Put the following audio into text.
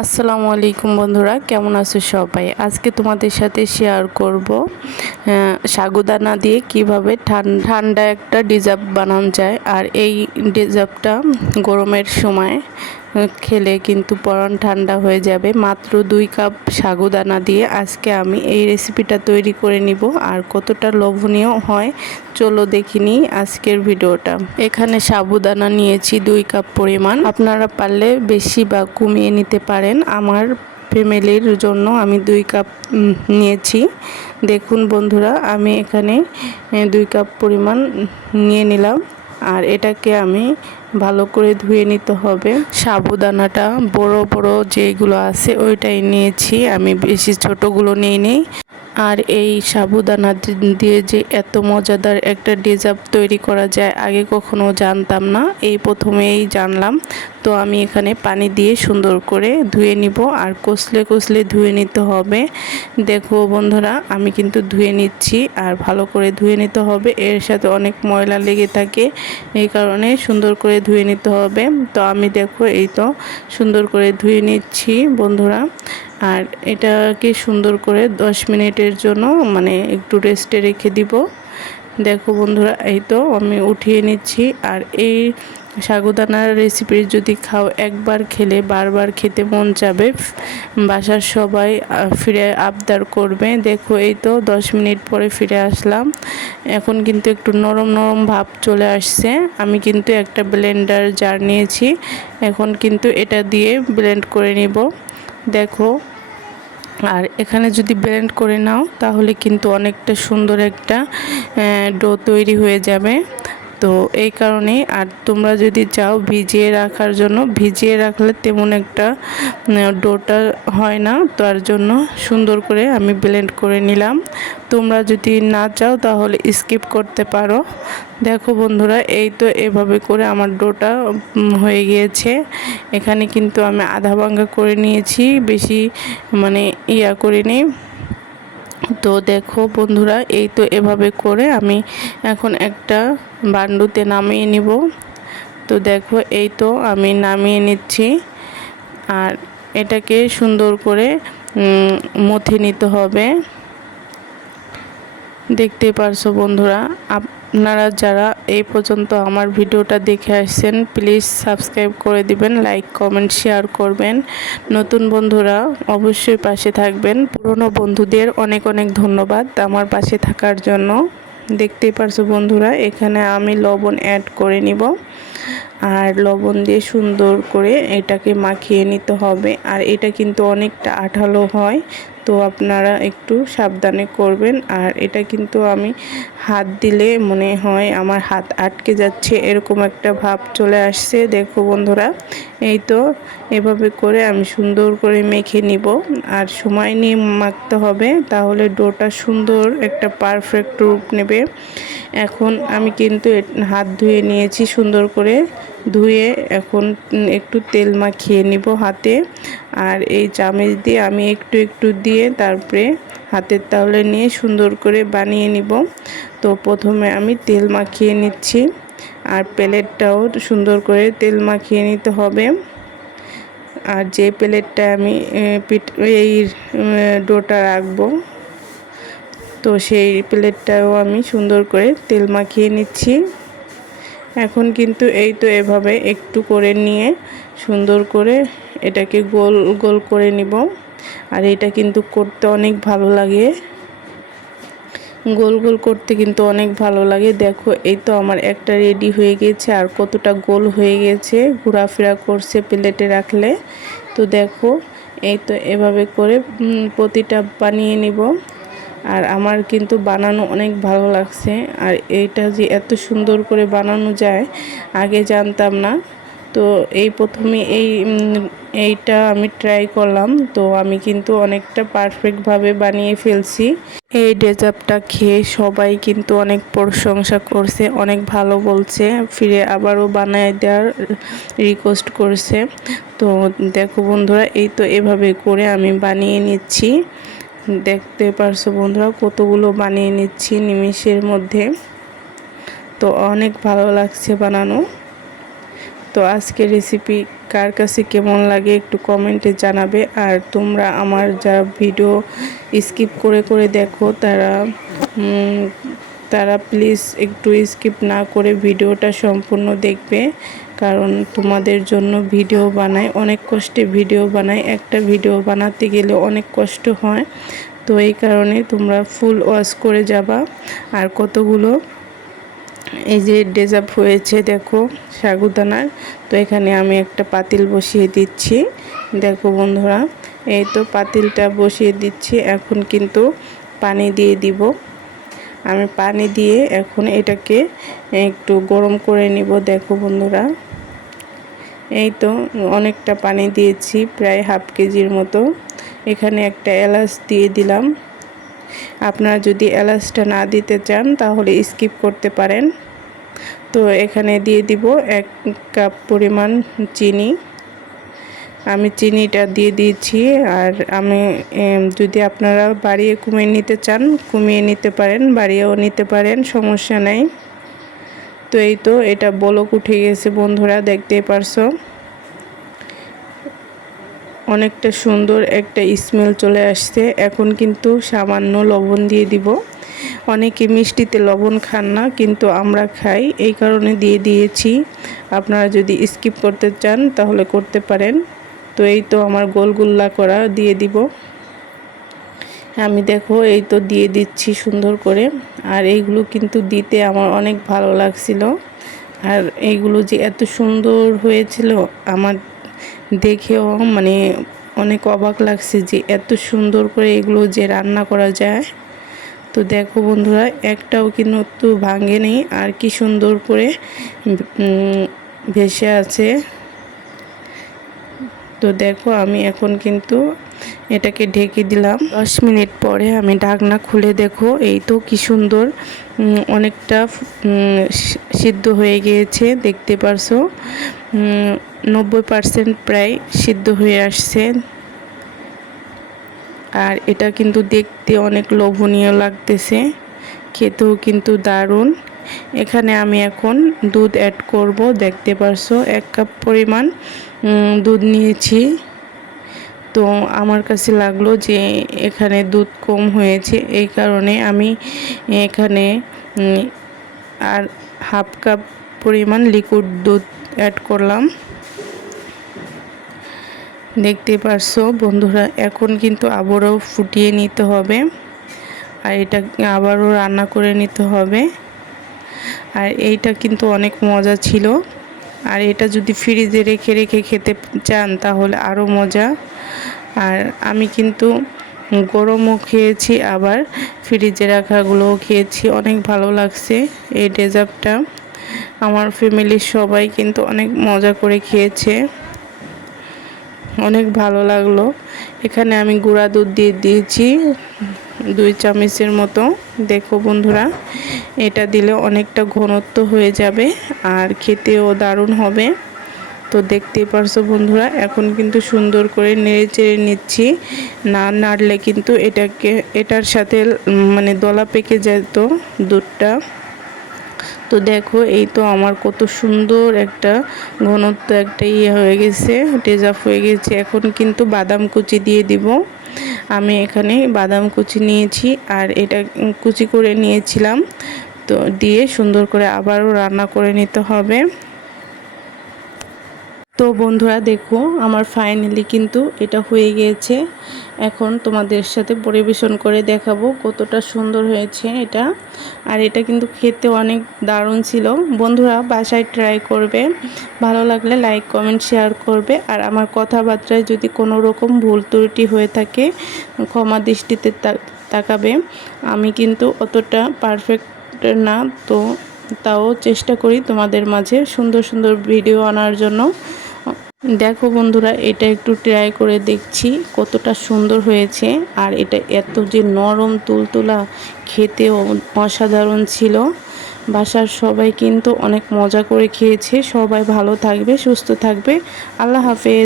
আসসালামু আলাইকুম বন্ধুরা, কেমন আছো সবাই? আজকে তোমাদের সাথে শেয়ার করব সাগুদানা দিয়ে কিভাবে ঠান্ডা একটা ডেজার্ট বানানো যায়। আর এই ডেজার্টটা গরমের সময় খেলে কিন্তু পরান ঠান্ডা হয়ে যাবে। মাত্র 2 কাপ সাগুদানা দিয়ে আজকে আমি এই রেসিপিটা তৈরি করে নিব। আর কতটা লোভনীয় হয় চলো দেখিনি আজকের ভিডিওটা। এখানে সাবুদানা নিয়েছি 2 কাপ পরিমাণ, আপনারা পারলে বেশি বা কমিয়ে নিতে পারেন। আমার ফ্যামিলির জন্য আমি 2 কাপ নিয়েছি। দেখুন বন্ধুরা, আমি এখানে 2 কাপ পরিমাণ নিয়ে নিলাম। আর এটাকে আমি ভালো করে ধুয়ে নিতে হবে। সাবুদানাটা বড় বড় যেগুলো আছে ওইটাই নিয়েছি, আমি বেশি ছোটগুলো নিই। আর এই সাবুদানা দিয়ে যে এত মজাদার একটা ডেজার্ট তৈরি করা যায় আগে কখনো জানতাম না, এই প্রথমেই জানলাম। তো আমি এখানে পানি দিয়ে সুন্দর করে ধুয়ে নিব। আর কষলে ধুয়ে নিতে হবে। দেখো বন্ধুরা, আমি কিন্তু ধুয়ে নিচ্ছি। আর ভালো করে ধুয়ে নিতে হবে, এর সাথে অনেক ময়লা লেগে থাকে, এই কারণে সুন্দর করে ধুয়ে নিতে হবে। তো আমি দেখো এই তো সুন্দর করে ধুয়ে নিচ্ছি বন্ধুরা। আর এটাকে সুন্দর করে 10 মিনিটের জন্য একটু রেস্টে রেখে দিব। দেখো বন্ধুরা, এই তো আমি উঠিয়ে নিচ্ছি। আর এই সাগুদানার রেসিপি যদি খাও, একবার খেলে বারবার খেতে মন যাবে, বাসার সবাই ফিরে আবদার করবে। দেখো এই তো 10 মিনিট পরে ফিরে আসলাম। এখন কিন্তু একটু নরম নরম ভাব চলে আসছে। আমি কিন্তু একটা ব্লেন্ডার জার নিয়েছি, এখন কিন্তু এটা দিয়ে ব্লেন্ড করে নিব। দেখো, আর এখানে যদি ব্লেন্ড করে নাও তাহলে কিন্তু অনেকটা সুন্দর একটা ডো তৈরি হয়ে যাবে। তো এই কারণে, আর তোমরা যদি চাও ভিজিয়ে রাখার জন্য, ভিজিয়ে রাখলে তেমন একটা ডোটা হয় না, তার জন্য সুন্দর করে আমি ব্লেন্ড করে নিলাম। তোমরা যদি না চাও তাহলে স্কিপ করতে পারো। দেখো বন্ধুরা, এই তো এভাবে করে আমার ডোটা হয়ে গিয়েছে। এখানে কিন্তু আমি আধা ভাঙ্গা করে নিয়েছি, বেশি ইয়া করিনি। তো দেখো বন্ধুরা, এই তো এভাবে করে আমি এখন একটা বান্ডুতে নামিয়ে নিব। তো দেখো এই তো আমি নামিয়ে নিচ্ছি। আর এটাকে সুন্দর করে মথে নিতে হবে। দেখতে পারছো বন্ধুরা, আপনারা যারা এই পর্যন্ত আমার ভিডিওটা দেখে আসছেন প্লিজ সাবস্ক্রাইব করে দিবেন, লাইক কমেন্ট শেয়ার করবেন। নতুন বন্ধুরা অবশ্যই পাশে থাকবেন। পুরনো বন্ধুদের অনেক অনেক ধন্যবাদ আমার পাশে থাকার জন্য। দেখতেই পারছো বন্ধুরা, এখানে আমি লবণ অ্যাড করে নিব। আর লবণ দিয়ে সুন্দর করে এটাকে মাখিয়ে নিতে হবে। আর এটা কিন্তু অনেকটা আঠালো হয়, তো আপনারা একটু সাবধানে করবেন। আর এটা কিন্তু আমি হাত দিলে মনে হয় আমার হাত আটকে যাচ্ছে, এরকম একটা ভাব চলে আসছে। দেখো বন্ধুরা, এই তো এভাবে করে আমি সুন্দর করে মেখে নিব। আর সময় নিয়ে মাখতে হবে, তাহলে ডোটা সুন্দর একটা পারফেক্ট রূপ নেবে। এখন আমি কিন্তু হাত ধুয়ে নিয়েছি, সুন্দর করে ধুয়ে এখন একটু তেল মাখিয়ে নিব হাতে। আর এই চামচ দিয়ে আমি একটু একটু দিয়ে তারপরে হাতের তাহলে নিয়ে সুন্দর করে বানিয়ে নিব। তো প্রথমে আমি তেল মাখিয়ে নিচ্ছি। আর প্লেটটাও সুন্দর করে তেল মাখিয়ে নিতে হবে। আর যে প্লেটটা আমি এই ডোটা রাখবো, তো সেই প্লেটটাও আমি সুন্দর করে তেল মাখিয়ে নিচ্ছি। এখন কিন্তু এই তো এভাবে একটু করে নিয়ে সুন্দর করে এটাকে গোল গোল করে নিব। আর এটা কিন্তু করতে অনেক ভালো লাগে, গোল গোল করতে কিন্তু অনেক ভালো লাগে। দেখো এই তো আমার একটা রেডি হয়ে গেছে, আর কতটা গোল হয়ে গেছে, ঘোরাফেরা করছে প্লেটে রাখলে। তো দেখো এই তো এভাবে করে প্রতিটা বানিয়ে নিব। আর আমার কিন্তু বানানো অনেক ভালো লাগছে। আর এইটা যে এত সুন্দর করে বানানো যায় আগে জানতাম না। তো এই প্রথমে এইটা আমি ট্রাই করলাম, তো আমি কিন্তু অনেকটা পারফেক্টভাবে বানিয়ে ফেলছি। এই ডেজার্টটা খেয়ে সবাই কিন্তু অনেক প্রশংসা করছে, অনেক ভালো বলছে, ফিরে আবারও বানায় দেওয়ার রিকোয়েস্ট করছে। তো দেখো বন্ধুরা, এই তো এভাবে করে আমি বানিয়ে নিচ্ছি। দেখতে পারছো বন্ধুরা, কতগুলো বানিয়ে নিচ্ছি নিমেষের মধ্যে। তো অনেক ভালো লাগছে বানানো। তো আজকের রেসিপি কার কাছে কেমন লাগে একটু কমেন্টে জানাবে। আর তোমরা আমার যারা ভিডিও স্কিপ করে করে দেখো তারা প্লিজ একটু স্কিপ না করে ভিডিওটা সম্পূর্ণ দেখবে, কারণ তোমাদের জন্য ভিডিও বানাই, অনেক কষ্টে ভিডিও বানাই। একটা ভিডিও বানাতে গেলে অনেক কষ্ট হয়, তো এই কারণে তোমরা ফুল ওয়াচ করে যাবা। আর কতগুলো এই যে ডেজার্ট হয়েছে দেখো সাগুদানার। তো এখানে আমি একটা পাতিল বসিয়ে দিচ্ছি। দেখো বন্ধুরা, এই তো পাতিলটা বসিয়ে দিচ্ছি। এখন কিন্তু পানি দিয়ে দিব। আমি পানি দিয়ে এখন এটাকে একটু গরম করে নিব। দেখো বন্ধুরা, এই তো অনেকটা পানি দিয়েছি, প্রায় হাফ কেজির মতো। এখানে একটা এলাচ দিয়ে দিলাম। আপনারা যদি এলাচটা না দিতে চান তাহলে স্কিপ করতে পারেন। তো এখানে দিয়ে দিব 1 কাপ পরিমাণ চিনি। আমি চিনিটা দিয়ে দিয়েছি। আর আমি যদি আপনারা বাড়িয়ে কমিয়ে নিতে চান কমিয়ে নিতে পারেন, বাড়িয়েও নিতে পারেন, সমস্যা নেই। তো এই তো এটা বলক উঠে গেছে বন্ধুরা, দেখতেই পারছো। অনেকটা সুন্দর একটা স্মেল চলে আসছে। এখন কিন্তু সামান্য লবণ দিয়ে দিব। অনেকে মিষ্টিতে লবণ খান না, কিন্তু আমরা খাই, এই কারণে দিয়ে দিয়েছি। আপনারা যদি স্কিপ করতে চান তাহলে করতে পারেন। তো এই তো আমার গোলগুল্লা করা দিয়ে দিব। আমি দেখো এই তো দিয়ে দিচ্ছি সুন্দর করে। আর এইগুলো কিন্তু দিতে আমার অনেক ভালো লাগছিল। আর এইগুলো যে এত সুন্দর হয়েছিল আমার দেখেও মানে অনেক অবাক লাগছে যে এত সুন্দর করে এগুলো যে রান্না করা যায়। তো দেখো বন্ধুরা, একটাও কিন্তু ভাঙে নেই, আর কি সুন্দর করে ভেসে আছে। তো দেখো আমি এখন কিন্তু এটাকে ঢেকে দিলাম। 10 মিনিট পরে আমি ঢাকনা খুলে দেখো এই তো কি সুন্দর অনেকটা সিদ্ধ হয়ে গিয়েছে, দেখতে পারছো। 90% প্রায় সিদ্ধ হয়ে আসছে। আর এটা কিন্তু দেখতে অনেক লোভনীয় লাগতেছে, খেতেও কিন্তু দারুণ। এখানে আমি এখন দুধ অ্যাড করব। দেখতে পারছো 1 কাপ পরিমাণ দুধ নিয়েছি। তো আমার কাছে লাগলো যে এখানে দুধ কম হয়েছে, এই কারণে আমি এখানে আর হাফ কাপ পরিমাণ লিকুইড দুধ অ্যাড করলাম। দেখতে পারছো বন্ধুরা, এখন কিন্তু আবারও ফুটিয়ে নিতে হবে। আর এটা আবারও রান্না করে নিতে হবে। আর এইটা কিন্তু অনেক মজা ছিল। আর এটা যদি ফ্রিজে রেখে রেখে খেতে চান তাহলে আরও মজা। আর আমি কিন্তু গরমও খেয়েছি, আবার ফ্রিজে রাখাগুলোও খেয়েছি, অনেক ভালো লাগছে এই ডেজার্টটা। আমার ফ্যামিলির সবাই কিন্তু অনেক মজা করে খেয়েছে, অনেক ভালো লাগলো। এখানে আমি গুঁড়া দুধ দিয়ে দিয়েছি 2 চামচের মতো। দেখো বন্ধুরা, এটা দিলে অনেকটা ঘনত্ব হয়ে যাবে আর খেতেও দারুণ হবে। তো দেখতেই পারছো বন্ধুরা, এখন কিন্তু সুন্দর করে নেড়ে চেড়ে নিচ্ছি। না নাড়লে কিন্তু এটার সাথে মানে দলা পেকে যেত দুধটা। তো দেখো এই তো আমার কত সুন্দর একটা ঘনত্ব একটা হয়ে গেছে, ডেজার্ট হয়ে গেছে। এখন কিন্তু বাদাম কুচি দিয়ে দিব। আমি এখানে বাদাম কুচি নিয়েছি আর এটা কুচি করে নিয়েছিলাম। তো দিয়ে সুন্দর করে আবারও রান্না করে নিতে হবে। তো বন্ধুরা দেখো আমার ফাইনালি কিন্তু এটা হয়ে গিয়েছে। এখন তোমাদের সাথে পরিবেশন করে দেখাবো কতটা সুন্দর হয়েছে এটা। আর এটা কিন্তু খেতে অনেক দারুণ ছিল। বন্ধুরা বাসায় ট্রাই করবে, ভালো লাগলে লাইক কমেন্ট শেয়ার করবে। আর আমার কথাবার্তায় যদি কোনো রকম ভুল ত্রুটি হয়ে থাকে ক্ষমা দৃষ্টিতে তাকাবে। আমি কিন্তু অতটা পারফেক্ট না, তো তাও চেষ্টা করি তোমাদের মাঝে সুন্দর সুন্দর ভিডিও আনার জন্য। দেখো বন্ধুরা, এটা একটু ট্রাই করে দেখছি কতটা সুন্দর হয়েছে। আর এটা এত যে নরম তুলতুলা, খেতেও অসাধারণ ছিল। বাসার সবাই কিন্তু অনেক মজা করে খেয়েছে। সবাই ভালো থাকবে, সুস্থ থাকবে। আল্লাহ হাফেজ।